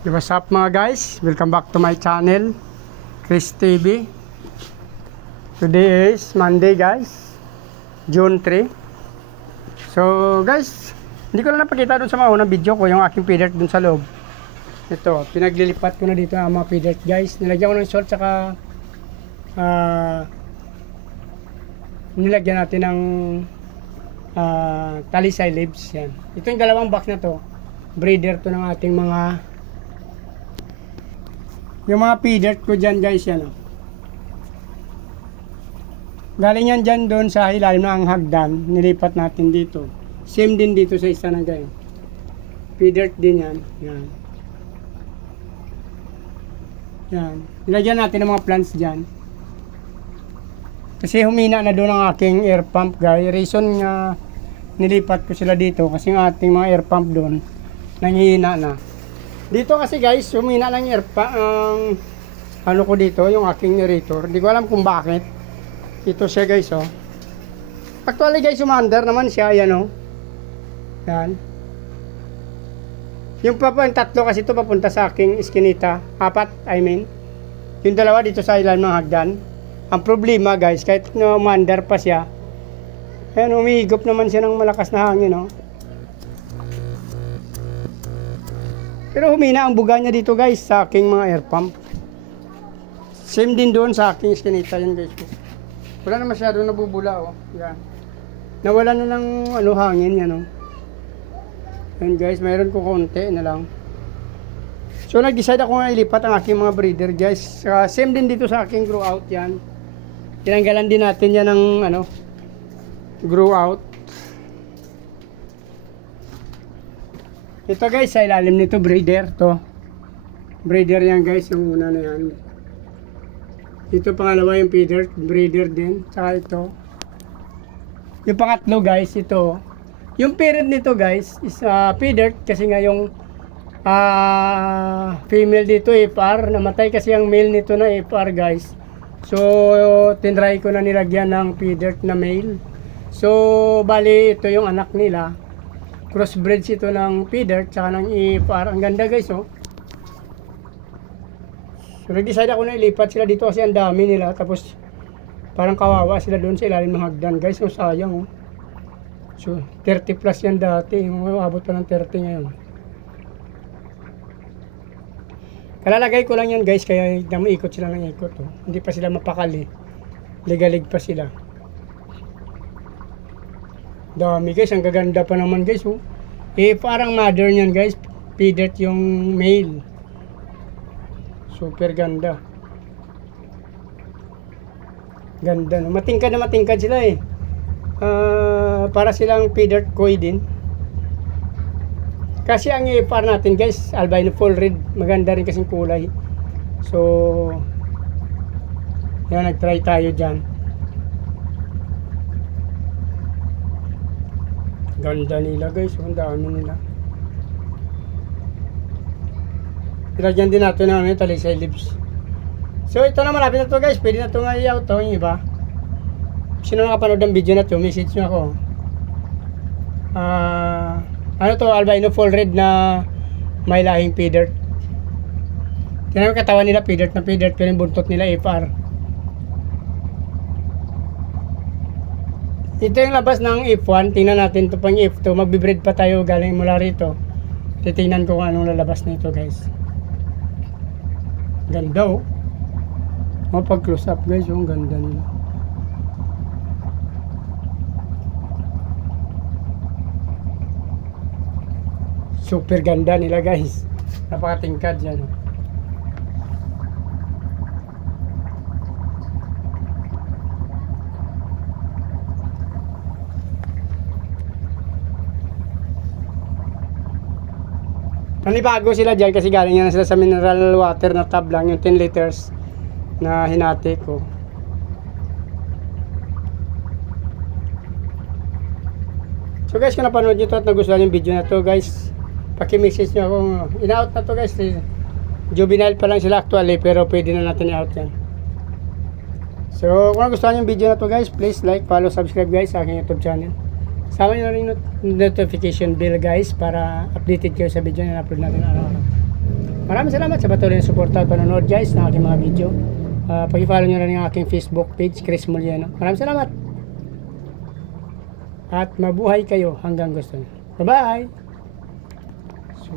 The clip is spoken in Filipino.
What's up mga guys? Welcome back to my channel, Chris TV. Today is Monday guys, June 3. So guys, hindi ko na napakita dun sa mga unang video ko yung aking feeder dun sa loob. Ito, pinaglilipat ko na dito ang mga feeder guys. Nilagyan ko ng salt tsaka nilagyan natin ng talisay leaves yan. Ito yung dalawang box na to, breeder to ng ating mga yung mga feeder ko dyan guys yan. Galing yan dyan doon sa ilalim ng hagdan, nilipat natin dito. Same din dito sa isa na ganyan. Feeder din yan. Yan. Yan. Nilagyan natin ng mga plants dyan. Kasi humina na doon ang aking air pump guys. Reason nga nilipat ko sila dito kasi ang ating mga air pump doon nanghihina na. Dito kasi guys, humina lang air pump ano ko dito, yung aking aerator. Hindi ko alam kung bakit. Ito siya guys oh. Actually guys, umandar naman siya, yan oh. Yan. Yung tatlo kasi ito papunta sa aking iskinita. Apat, I mean. Yung dalawa dito sa ilalim ng hagdan. Ang problema guys, kahit umandar pa siya, ayan, umihigop naman siya ng malakas na hangin oh. Pero humina ang buga niya dito guys sa aking mga air pump. Same din doon sa aking iskinita yan guys. Wala na masyado nabubula oh. Yan. Nawala na ng ano, hangin yan oh. Yan guys, mayroon ko konti na lang. So nag-decide ako nga ilipat ang aking mga breeder guys. Same din dito sa aking grow out yan. Tinanggalan din natin yan ng ano, grow out. Ito guys, sa ilalim nito breeder to. Breeder yan guys, yung una na yan. Ito pangalawa yung feeder, breeder din. Saka ito. Yung pangatlo guys, ito. Yung parent nito guys is feeder kasi nga yung female dito FR. Namatay kasi ang male nito na FR guys. So tinry ko na nilagyan ng feeder na male. So bali ito yung anak nila. Crossbreed ito ng feeder tsaka ng FR. Ang ganda guys oh. So nag-decide ako na ilipat sila dito kasi ang dami nila. Tapos parang kawawa sila doon sa ilalim ng hagdan guys. So sayang oh. So 30 plus yan dati. Umabot pa ng 30 ngayon. Kalalagay ko lang yan guys. Kaya namaikot sila ng ikot oh. Hindi pa sila mapakali. Ligalig pa sila. Dami guys, ang gaganda pa naman guys oh. Parang mother niyan guys, feeder yung male. Super ganda. Ganda no. Matingkad na matingkad sila eh. Para silang feeder koi din. Kasi ang FR natin guys, albino full red, maganda rin kasing kulay. So yan, nag-try tayo dyan. Ganda nila guys, ang dami nila. Ilagyan din natin namin talisay leaves. So ito na, malapit na to guys, pwede na ito nga i-out to, yung iba. Sino nakapanood ng video na to, message nyo ako. Ano to, albino full red na may lahing feeder. Tingnan mo katawan nila, feeder na feeder, pero yung buntot nila FR. Ito yung labas ng F1, tingnan natin ito pang F2, magbe-breed pa tayo galing mula rito. Titingnan ko kung anong lalabas na ito guys. Ganda oh. Pag close up guys, yung ganda nila. Super ganda nila guys. Napakatingkad yan oh. Nanibago sila dyan kasi galing yan sila sa mineral water na tab lang, yung 10 liters na hinati ko. So guys, kung napanood nyo ito at nagustuhan yung video na to guys, paki-message nyo ako. In-out na to guys, juvenile pa lang sila actually, pero pwede na natin i-out yan. So kung nagustuhan yung video na to guys, please like, follow, subscribe guys sa aking YouTube channel. Sama nyo na rin notification bell guys para updated kayo sa video na upload natin araw-araw. Maraming salamat sa patuloy na suporta at panonood guys ng aking mga video. Pag-follow nyo rin yung aking Facebook page, Chris Muliano. Maraming salamat. At mabuhay kayo hanggang gusto nyo. Bye-bye! So,